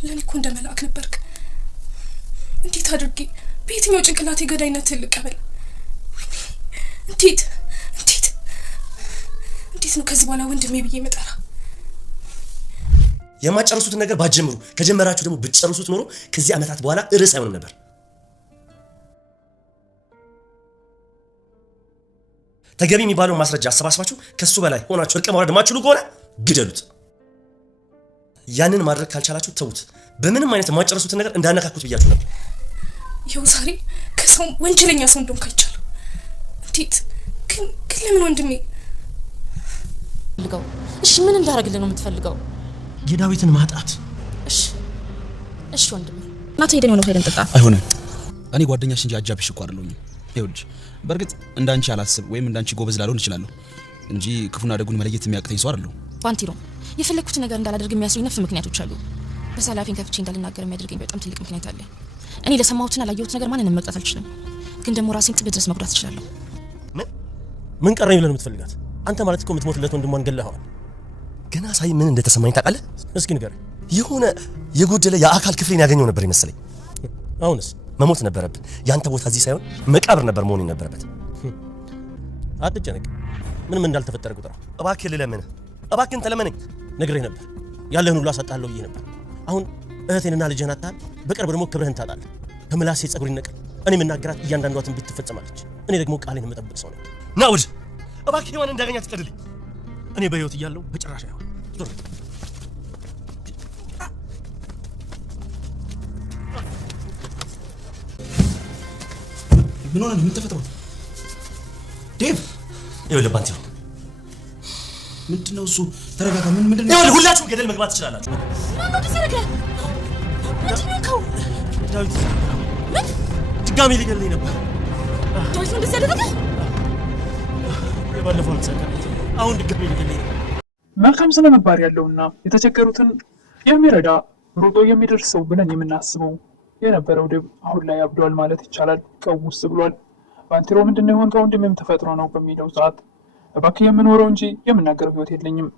ለኔ እኮ እንደመላክ ነበርክ። እንዴት አድርጌ በየትኛው ጭንቅላቴ ገዳይነት ልቀበል? እንዴት ነው ከዚህ በኋላ ወንድሜ ብዬ መጣራ? የማጨርሱትን ነገር ባጀምሩ ከጀመራችሁ ደግሞ ብትጨርሱት ኖሮ ከዚህ አመታት በኋላ ርዕስ አይሆንም ነበር። ተገቢ የሚባለው ማስረጃ አሰባስባችሁ ከሱ በላይ ሆናችሁ እርቅ ማውረድ ማችሉ ከሆነ ግደሉት። ያንን ማድረግ ካልቻላችሁ ተውት። በምንም አይነት የማጨርሱትን ነገር እንዳነካኩት ብያችሁ ነበር። ይኸው ዛሬ ከሰው ወንጀለኛ ሰው እንደሆንክ አይቻለሁ። እንዴት ግን ለምን ወንድሜ ልጋው? እሺ ምን እንዳደርግልህ ነው የምትፈልገው? የዳዊትን ማጣት። እሺ ወንድሜ እናት ሄደን ነው ሄደን ጠጣ። አይሆንም። እኔ ጓደኛሽ እንጂ አጃብሽ እኮ አይደለሁኝ። ይኸውልሽ በርግጥ እንዳንቺ አላስብ ወይም እንዳንቺ ጎበዝ ላልሆን እችላለሁ እንጂ ክፉና ደጉን መለየት የሚያቅተኝ ሰው አይደለሁ። ባንቲሮ የፈለኩት ነገር እንዳላደርግ የሚያስሩኝ ነፍስ ምክንያቶች አሉ። በሰላፊን ከፍቼ እንዳልናገር የሚያደርገኝ በጣም ትልቅ ምክንያት አለ። እኔ ለሰማሁትና ላየሁት ነገር ማንንም መቅጣት አልችልም፣ ግን ደግሞ ራሴን ጥግ ድረስ መጉዳት እችላለሁ። ምን ቀረኝ ብለህ ነው የምትፈልጋት? አንተ ማለት እኮ የምትሞትለት ወንድሟን ገለኸዋል። ገና ሳይ ምን እንደተሰማኝ ታውቃለህ? እስኪ ንገረኝ። የሆነ የጎደለ የአካል ክፍሌን ያገኘው ነበር ይመስለኝ። አሁንስ መሞት ነበረብን። ያንተ ቦታ እዚህ ሳይሆን መቃብር ነበር መሆን የነበረበት። አትጨነቅ፣ ምንም እንዳልተፈጠረ ቁጥር። እባክህ ልለምንህ፣ እባክህን ተለመነኝ። ነግሬህ ነበር፣ ያለህን ሁሉ አሳጣለሁ ብዬ ነበር። አሁን እህቴንና ልጅህን አጣል፣ በቅርብ ደግሞ ክብርህን ታጣለህ። በምላሴ ጸጉር ይነቀል። እኔ የምናገራት እያንዳንዷ ትንቢት ትፈጸማለች። እኔ ደግሞ ቃሌን የምጠብቅ ሰው ነኝ። ናውድ እባክህ ሔዋን እንዳገኛት ትቀድልኝ። እኔ በህይወት እያለሁ በጭራሽ አይሆን። ምን ሆነ? ምን ተፈጥሮ? ዴቭ ይኸውልህ ባንቲሮ፣ ምንድነው እሱ? ተረጋጋ። ምንድነው? ይኸውልህ ሁላችሁም ገደል መግባት ትችላላችሁ። ማን ነው ተሰረከ? ምንድነው? ዳዊት ድጋሚ ሊገለኝ ነበር። ዳዊት እንደዚህ ያደረገ? የባለፈው አልተሳካለት፣ አሁን ድጋሚ ሊገለኝ ነበር። መልካም ስነ ምግባር ያለውና የተቸገሩትን የሚረዳ ሮጦ የሚደርሰው ብለን የምናስበው የነበረው ዴቭ አሁን ላይ አብዷል ማለት ይቻላል። ቀውስ ብሏል። ባንቲሮ ምንድነው የሆንከው? ወንድሜም ተፈጥሮ ነው በሚለው ሰዓት እባክህ የምኖረው እንጂ የምናገረው ህይወት የለኝም።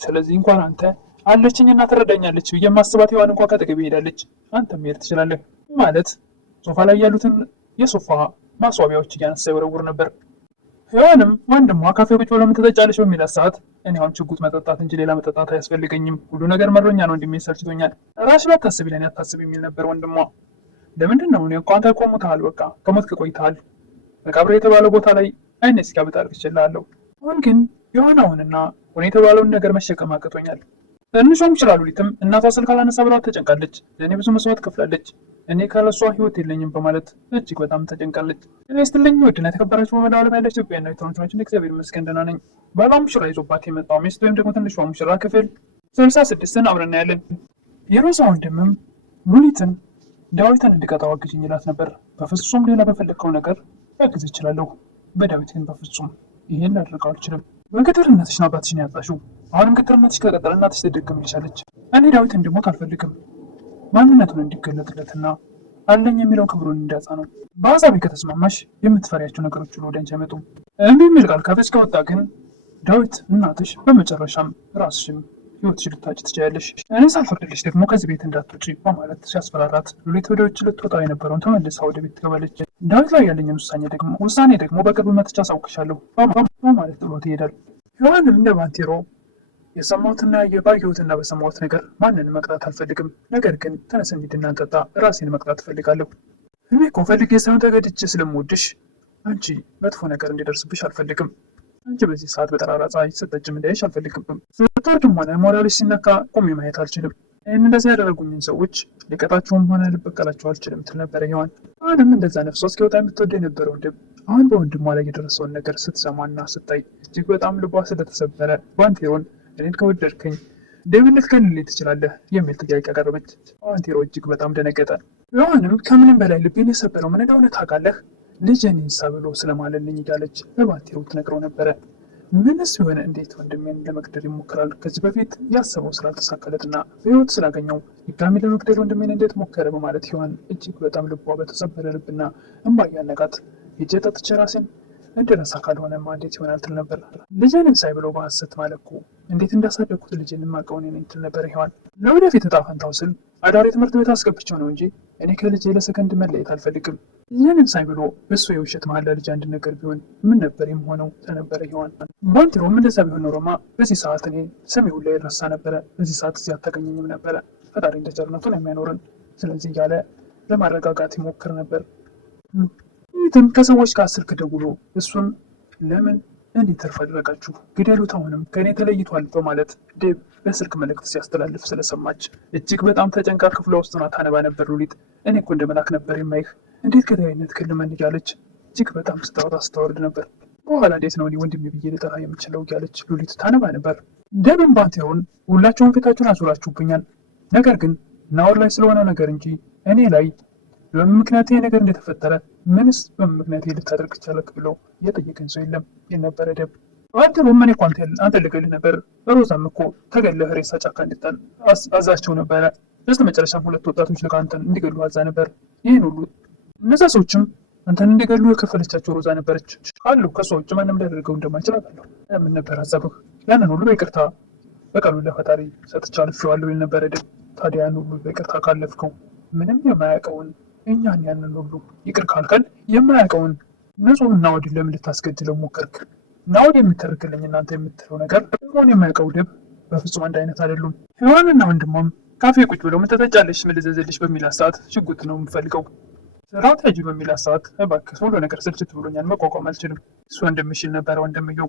ስለዚህ እንኳን አንተ አለችኝና ትረዳኛለች ብዬ የማስባት ሔዋን እንኳን ከአጠገቤ ሄዳለች። አንተ መሄድ ትችላለህ ማለት ሶፋ ላይ ያሉትን የሶፋ ማስዋቢያዎች እያነሳ ይወረውር ነበር። ሔዋንም ወንድሟ ካፌ ቁጭ ብሎ ምን ትጠጫለች በሚላት ሰዓት እኔ አሁን ችጉጥ መጠጣት እንጂ ሌላ መጠጣት አያስፈልገኝም፣ ሁሉ ነገር መሮኛ ነው ወንድሜ፣ ሰልችቶኛል፣ ራስሽ ባታስቢ ለኔ አታስቢ የሚል ነበር ወንድሟ። ለምንድን ነው? እኔ እኮ አንተ እኮ ሞተሃል፣ በቃ ከሞትክ ቆይተሃል። መቃብር የተባለው ቦታ ላይ አይነ እስኪያብጣልቅ እችላለሁ። አሁን ግን የሆነውንና ሆነ የተባለውን ነገር መሸከም አቅቶኛል። ትንሿም ሉሊትም እናቷ ስልክ አላነሳ ብላ ተጨንቃለች። ለእኔ ብዙ መስዋዕት ከፍላለች። እኔ ካለሷ ህይወት የለኝም በማለት እጅግ በጣም ተጨንቃለች። እኔ ስትለኝ ውድና የተከበራችሁ በመላው ዓለም ያለች ኢትዮጵያና ኤርትራውያን እግዚአብሔር ይመስገን ደህና ነኝ። ባሏ ሙሽራ ይዞባት የመጣው ሚስት ወይም ደግሞ ትንሿ ሙሽራ ክፍል 66ን አብረን እናያለን። የሮዛ ወንድምም ሉሊትን ዳዊትን እንድቀጣው አግዥኝ ይላት ነበር። በፍጹም ሌላ በፈለግከው ነገር ላግዝ እችላለሁ፣ በዳዊት ግን በፍጹም ይሄን ላደርገው አልችልም። በገጠር እናትሽ ነው አባትሽን ያጣሽው። አሁንም ገጠር እናትሽ ከቀጠለ እናትሽ ትደገምልሻለች። እኔ ዳዊት እንዲሞት አልፈልግም። ማንነቱን እንዲገለጥለትና አለኝ የሚለውን ክብሩን እንዲያጣ ነው። በሀሳቤ ከተስማማሽ የምትፈሪያቸው ነገሮች ሁሉ ወደ አንቺ አይመጡም። እምቢ የሚል ቃል ካፍሽ ከወጣ ግን ዳዊት እናትሽ በመጨረሻም ራስሽም ህይወትሽ ልታጭ ትችያለሽ። እኔ ሳልፈቅድልሽ ደግሞ ከዚህ ቤት እንዳትወጪ በማለት ሲያስፈራራት ሉሊት ወደ ውጭ ልትወጣ የነበረውን ተመልሳ ወደ ቤት ትገባለች። ዳዊት ላይ ያለኝን ውሳኔ ደግሞ በቅርብ መጥቻ አሳውቅሻለሁ በማለት ጥሎት ይሄዳል። ሔዋንም እንደ ባንቲሮ የሰማሁትና ባየሁትና በሰማሁት ነገር ማንን መቅጣት አልፈልግም። ነገር ግን ተነስ እንሂድና እንጠጣ፣ ራሴን መቅጣት እፈልጋለሁ። እኔ እኮ ፈልጌ ሳይሆን ተገድጄ ስለምወድሽ አንቺ መጥፎ ነገር እንዲደርስብሽ አልፈልግም። አንቺ በዚህ ሰዓት በጠራራ ፀሐይ ስትጠጭም እንዳይሽ አልፈልግም። ስትወርድም ሆነ ሞራልሽ ሲነካ ቆሜ ማየት አልችልም። ይህን እንደዚህ ያደረጉኝን ሰዎች ሊቀጣቸውም ሆነ ልበቀላቸው አልችልም ትል ነበረ ሔዋን። አሁንም እንደዛ ነፍሷ እስኪወጣ የምትወደ የነበረው ወንድም አሁን በወንድሟ ላይ የደረሰውን ነገር ስትሰማና ስታይ እጅግ በጣም ልቧ ስለተሰበረ ባንቲሮን እኔን ከወደድከኝ ዴቭን ልትገልልኝ ትችላለህ የሚል ጥያቄ አቀረበች። ባንቲሮ እጅግ በጣም ደነገጠ። ሔዋንም ከምንም በላይ ልቤን የሰበረው ምን እንደሆነ ታውቃለህ? ልጄን ይንሳ ብሎ ስለማለልኝ እያለች ለባንቲሮ ትነግረው ነበረ። ምንስ ቢሆን እንዴት ወንድሜን ለመግደል ይሞክራል? ከዚህ በፊት ያሰበው ስላልተሳካለትና በህይወት ስላገኘው ድጋሚ ለመግደል ወንድሜን እንዴት ሞከረ? በማለት ሔዋን እጅግ በጣም ልቧ በተሰበረ ልብና እንባ እያነቃት ሄጄ ጠጥቼ ራሴን እንደረሳ ካልሆነማ እንዴት ይሆናል ትል ነበር። ልጄን ሳይ ብሎ በሐሰት ማለኩ እንዴት እንዳሳደግኩት ልጄን የማውቀውን እኔ ትል ነበር ሔዋን። ለወደፊት እጣ ፈንታው ስል አዳሪ ትምህርት ቤት አስገብቼው ነው እንጂ እኔ ከልጄ ለሰከንድ መለየት አልፈልግም። ልጄን ሳይ ብሎ እሱ የውሸት መሀል ልጅ አንድ ነገር ቢሆን ምን ነበር የምሆነው ትል ነበረ ሔዋን። ባንቴሮም እንደዛ ቢሆን ኖሮማ በዚህ ሰዓት እኔ ስሜ ሁላ ይረሳ ነበረ። በዚህ ሰዓት እዚህ አታገኘኝም ነበረ። ፈጣሪ እንደ ቸርነቱን የሚያኖርን ስለዚህ እያለ ለማረጋጋት ይሞክር ነበር። ይህም ከሰዎች ጋር ስልክ ደውሎ እሱን ለምን እንዲተርፍ አደረጋችሁ? ግደሉት፣ አሁንም ከእኔ ተለይቷል በማለት ዴብ በስልክ መልእክት ሲያስተላልፍ ስለሰማች እጅግ በጣም ተጨንቃ ክፍሏ ውስጥ ሆና ታነባ ነበር። ሉሊት እኔ እኮ እንደ መልአክ ነበር የማይህ እንዴት ከዳይነት ክልመን እያለች እጅግ በጣም ስታወራ ስታወርድ ነበር። በኋላ እንዴት ነው እኔ ወንድሜ ብዬ ልጠራ የምችለው እያለች ሉሊት ታነባ ነበር። ዴብም ባንቴሮን ሁላቸውን ፊታችሁን አዙራችሁብኛል፣ ነገር ግን ናኦል ላይ ስለሆነው ነገር እንጂ እኔ ላይ በምክንያት ይሄ ነገር እንደተፈጠረ ምንስ በምክንያት ልታደርግ ቻለክ ብሎ የጠየቀን ሰው የለም የነበረ ዴብ። ባንቴሮም እኔ እኮ አንተ ልገልህ ነበር፣ ሮዛም እኮ ተገለህ ሬሳ ጫካ እንድጣል አዛቸው ነበረ። በስተ መጨረሻም ሁለት ወጣቶች ልክ አንተን እንዲገሉ አዛ ነበር። ይህን ሁሉ እነዛ ሰዎችም አንተን እንዲገሉ የከፈለቻቸው ሮዛ ነበረች አሉ። ከሷ ውጭ ማንም ሊያደርገው እንደማይችል አውቃለሁ። ምን ነበር ሀሳብህ? ያንን ሁሉ በይቅርታ በቀሉ ለፈጣሪ ሰጥቼ አልፌዋለሁ የነበረ ዴብ። ታዲያ ያን ሁሉ በይቅርታ ካለፍከው ምንም የማያውቀውን እኛን ያንን ሁሉ ይቅር ካልከን የማያውቀውን ንጹህ ናኦድን ለምን ልታስገድለው ሞከርክ? ናኦድ የምትተርክልኝ እናንተ የምትለው ነገር ሆን የማያውቀው ዴብ በፍጹም አንድ አይነት አይደሉም። ሔዋንና ወንድሟም ካፌ ቁጭ ብለው ምን ትጠጫለሽ፣ ምን ልዘዝልሽ በሚላት ሰዓት ሽጉጥ ነው የምፈልገው ስራት ያጅ በሚላት ሰዓት እባክህ ሁሉ ነገር ስልችት ብሎኛል፣ መቋቋም አልችልም። እሱ ወንድምሽል ነበረ ወንድምየው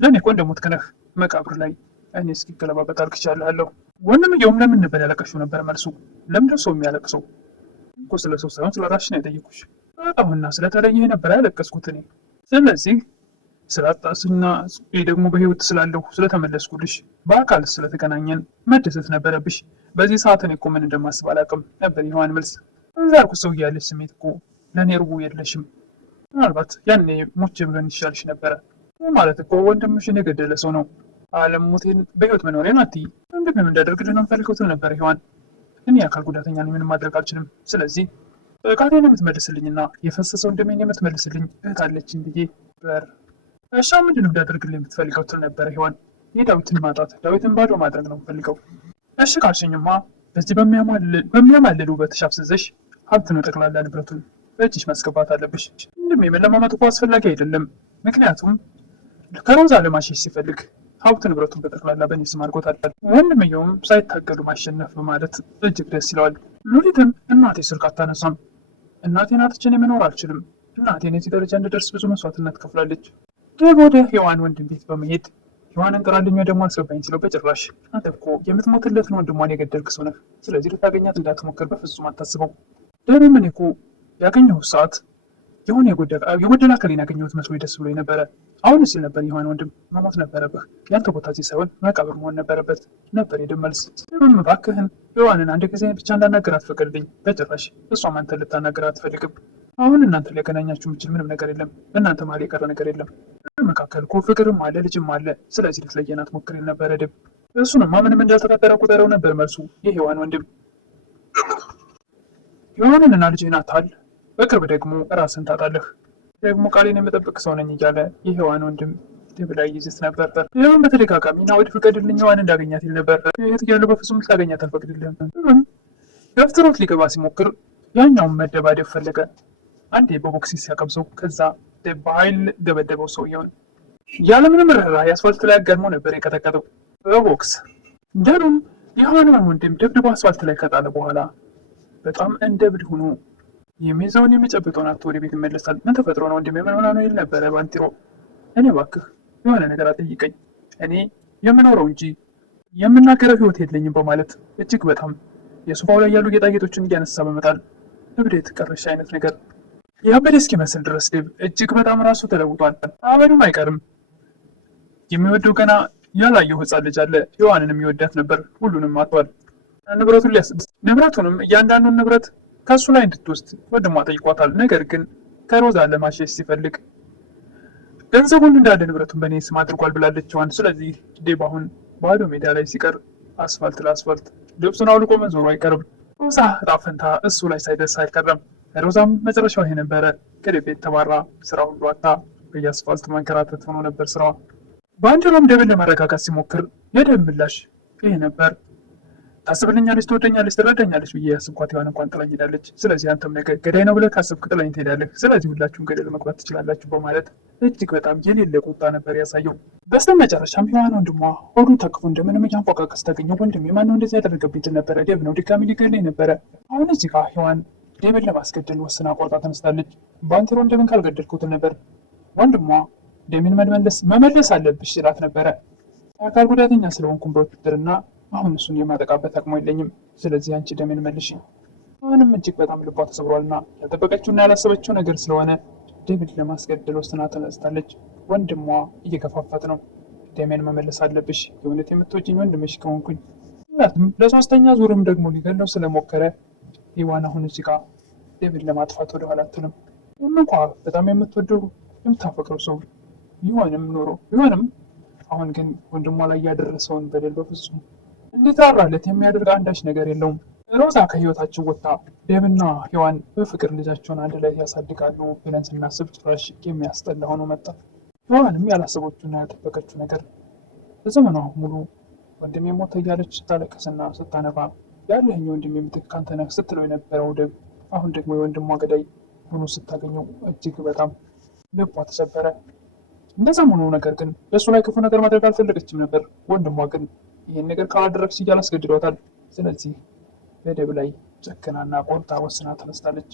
ለእኔ እኮ እንደሞትክ ነህ መቃብር ላይ እኔ እስኪገለባበጥ አልክቻለሁ። ወንድምየውም ለምን ነበር ያለቀሽው ነበር መልሱ። ለምንድን ሰው የሚያለቅሰው? እኮ ስለ ሰው ሳይሆን ስለ ራስሽ ነው የጠየኩሽ። አሁንና ስለተለየህ ነበር ያለቀስኩት እኔ። ስለዚህ ስላጣስና ደግሞ በህይወት ስላለሁ ስለተመለስኩልሽ በአካል ስለተገናኘን መደሰት ነበረብሽ። በዚህ ሰዓት እኔ እኮ ምን እንደማስብ አላውቅም ነበር የሔዋን መልስ። እዛ ያልኩት ሰው ያለሽ ስሜት እኮ ለእኔ ርቡ የለሽም። ምናልባት ያኔ ሞቼ ብለን ይሻልሽ ነበረ ማለት እኮ ወንድምሽን የገደለ ሰው ነው። አለም ሞቴን በህይወት መኖሬን አትይ። ወንድሜም እንዳደርግልህ ነው የምፈልገው ትል ነበር ሔዋን። እኔ አካል ጉዳተኛ ነኝ፣ ምንም ማድረግ አልችልም። ስለዚህ ቃሌን የምትመልስልኝና የፈሰሰው እንደምን የምትመልስልኝ እህት አለችኝ ብዬ በር እሻ ምንድን ነው እንዳደርግልህ የምትፈልገው ትል ነበረ ሔዋን። የዳዊትን ማጣት ዳዊትን ባዶ ማድረግ ነው የምፈልገው። እሺ ካልሽኝማ በዚህ በሚያማልል ውበትሽ አፍዝዘሽ ሀብት ነው ጠቅላላ ንብረቱን በእጅሽ ማስገባት አለብሽ። ምንም የመለማመጥ እኮ አስፈላጊ አይደለም። ምክንያቱም ከሮዛ ለማሸሽ ሲፈልግ ሀብት ንብረቱን በጠቅላላ በእኔ ስም አድርጎታል። ወንድምየውም ሳይታገሉ ማሸነፍ በማለት እጅግ ደስ ይለዋል። ሉሊትም እናቴ ስልክ አታነሳም፣ እናቴን አጥቼ እኔ መኖር አልችልም፣ እናቴን የዚህ ደረጃ እንድደርስ ብዙ መስዋዕትነት ከፍላለች። ዴብ ወደ ሔዋን ወንድም ቤት በመሄድ ሔዋንን ጥራልኝ ደግሞ አስገባኝ ሲለው በጭራሽ አንተ እኮ የምትሞትለትን ወንድሟን የገደልክ ሰው ነህ፣ ስለዚህ ልታገኛት እንዳትሞክር በፍጹም አታስበው። ዴብም እኔ እኮ ያገኘሁት ሰዓት የሆነ የጎደለ አካሌን ያገኘሁት መስሎኝ ደስ ብሎኝ ነበረ። አሁን ሲል ነበር ሔዋን ወንድም መሞት ነበረብህ፣ ያንተ ቦታ እዚህ ሳይሆን መቃብር መሆን ነበረበት ነበር የዴብ መልስ። ዴብም እባክህን ሔዋንን አንድ ጊዜ ብቻ እንዳናገር አትፈቅድልኝ። በጭራሽ እሷም አንተን ልታናገር አትፈልግም። አሁን እናንተ ሊያገናኛችሁ የሚችል ምንም ነገር የለም። በእናንተ መሀል የቀረ ነገር የለም። መካከል እኮ ፍቅርም አለ ልጅም አለ። ስለዚህ ልትለየን አትሞክር ነበረ ዴብ። እሱንማ ምንም እንዳልተፈጠረ ቁጠረው ነበር መልሱ የሔዋን ወንድም። ሔዋንንና ልጅህን አታል፣ በቅርብ ደግሞ ራስን ታጣለህ። ደግሞ ቃሌን የምጠብቅ ሰው ነኝ እያለ የሔዋን ወንድም ዴብ ላይ ይዝት ነበር። ዴብም በተደጋጋሚ ናኦድ ፍቀድልኝ ሔዋን እንዳገኛት ይል ነበር። የት እያለሁ በፍጹም ልታገኛት አልፈቅድልህም። ገፍትሮት ሊገባ ሲሞክር ያኛውን መደባደብ ፈለገ። አንዴ በቦክስ ሲያቀምሰው፣ ከዛ ዴብ በኃይል ደበደበው ሰውየውን። ያለምንም ርህራሄ አስፋልት ላይ አጋድሞ ነበር የቀጠቀጠው በቦክስ። ዴብም የሔዋንን ወንድም ደብድቦ አስፋልት ላይ ከጣለ በኋላ በጣም እንደ እብድ ሆኖ የሚይዘውን የሚጨብጠውን አጥቶ ወደ ቤት ይመለሳል። ምን ተፈጥሮ ነው ወንድሜ ምን ሆና ነው ይል ነበረ ባንቴሮ። እኔ እባክህ የሆነ ነገር አጠይቀኝ፣ እኔ የምኖረው እንጂ የምናገረው ህይወት የለኝም በማለት እጅግ በጣም የሶፋው ላይ ያሉ ጌጣጌጦችን እያነሳ በመጣል እብዴት ቀረሽ አይነት ነገር ያበደ እስኪመስል ድረስ ዴብ እጅግ በጣም ራሱ ተለውጧል። አበዱም አይቀርም። የሚወደው ገና ያላየው ህፃን ልጅ አለ። ሔዋንንም የሚወዳት ነበር፣ ሁሉንም አጥቷል። ንብረቱን ንብረቱንም እያንዳንዱን ንብረት ከእሱ ላይ እንድትወስድ ወንድሟ ጠይቋታል። ነገር ግን ከሮዛ ለማሸሽ ሲፈልግ ገንዘቡን እንዳለ ንብረቱን በእኔ ስም አድርጓል ብላለች ሔዋን። ስለዚህ ዴብ አሁን ባዶ ሜዳ ላይ ሲቀር አስፋልት ለአስፋልት ልብሱን አውልቆ መዞሩ አይቀርም። ሮዛ ዕጣ ፈንታ እሱ ላይ ሳይደርስ አይቀርም። ሮዛም መጨረሻው ይሄ ነበረ። ከዴብ ቤት ተባራ፣ ስራ ሁሉ አታ በየአስፋልቱ መንከራተት ሆኖ ነበር ስራዋ። ባንቴሮም ደብን ለማረጋጋት ሲሞክር የደብ ምላሽ ይህ ነበር። ታስብልኛለች፣ ትወደኛለች፣ ትረዳኛለች ብዬ ያስብኳት ሔዋን እንኳን ጥላኝ ሄዳለች። ስለዚህ አንተም ነገ ገዳይ ነው ብለህ ካሰብክ ጥላኝ ትሄዳለህ። ስለዚህ ሁላችሁም ገደል መግባት ትችላላችሁ በማለት እጅግ በጣም የሌለ ቁጣ ነበር ያሳየው። በስተመጨረሻም ሔዋን ወንድሟ ሆዱን ታቅፎ እንደምንም እያንፏቀቀ ስታገኘው ወንድሜ ማነው እንደዚህ ያደረገብኝ ትል ነበረ። ዴቭ ነው ድጋሚ ሊገለኝ ነበረ። አሁን እዚህ ጋር ሔዋን ዴቭን ለማስገደል ወስና ቆርጣ ተነስታለች። ባንቴሮን ዴቭን ካልገደልኩት ትል ነበር። ወንድሟ ዴቭን መመለስ አለብሽ ይላት ነበረ። አካል ጉዳተኛ ስለሆንኩም በውትድርና አሁን እሱን የማጠቃበት አቅሙ የለኝም። ስለዚህ አንቺ ደሜን መልሽ። አሁንም እጅግ በጣም ልቧ ተሰብሯልና ያልጠበቀችውና ያላሰበችው ነገር ስለሆነ ዴቪድ ለማስገደል ወስና ተነስታለች። ወንድሟ እየገፋፋት ነው። ደሜን መመለስ አለብሽ፣ የእውነት የምትወጂኝ ወንድምሽ ከሆንኩኝ። ምክንያቱም ለሶስተኛ ዙርም ደግሞ ሊገለው ስለሞከረ ሔዋን አሁን እዚህ ጋር ዴቪድ ለማጥፋት ወደኋላ አትልም። ይህም እንኳ በጣም የምትወደው የምታፈቅረው ሰው ቢሆንም አሁን ግን ወንድሟ ላይ ያደረሰውን በደል በፍጹም እንዲራራለት የሚያደርግ አንዳች ነገር የለውም። ሮዛ ከህይወታቸው ወጥታ ዴቭና ሔዋን በፍቅር ልጃቸውን አንድ ላይ ያሳድጋሉ ብለን ስናስብ ጭራሽ የሚያስጠላ ሆኖ መጣ። ሔዋንም ያላሰበችውና ያልጠበቀችው ነገር በዘመኗ ሙሉ ወንድሜ ሞተ እያለች ስታለቅስና ስታነባ ያለህኝ ወንድሜ ምትክ ካንተ ነህ ስትለው የነበረው ዴቭ አሁን ደግሞ የወንድሟ ገዳይ ሆኖ ስታገኘው እጅግ በጣም ልቧ ተሰበረ። እንደዛም ሆኖ ነገር ግን በእሱ ላይ ክፉ ነገር ማድረግ አልፈለገችም ነበር። ወንድሟ ግን ይህን ነገር ካላደረግሽ እያለ አስገድዷታል። ስለዚህ በዴቭ ላይ ጨክናና ቆርጣ ወስና ተነስታለች።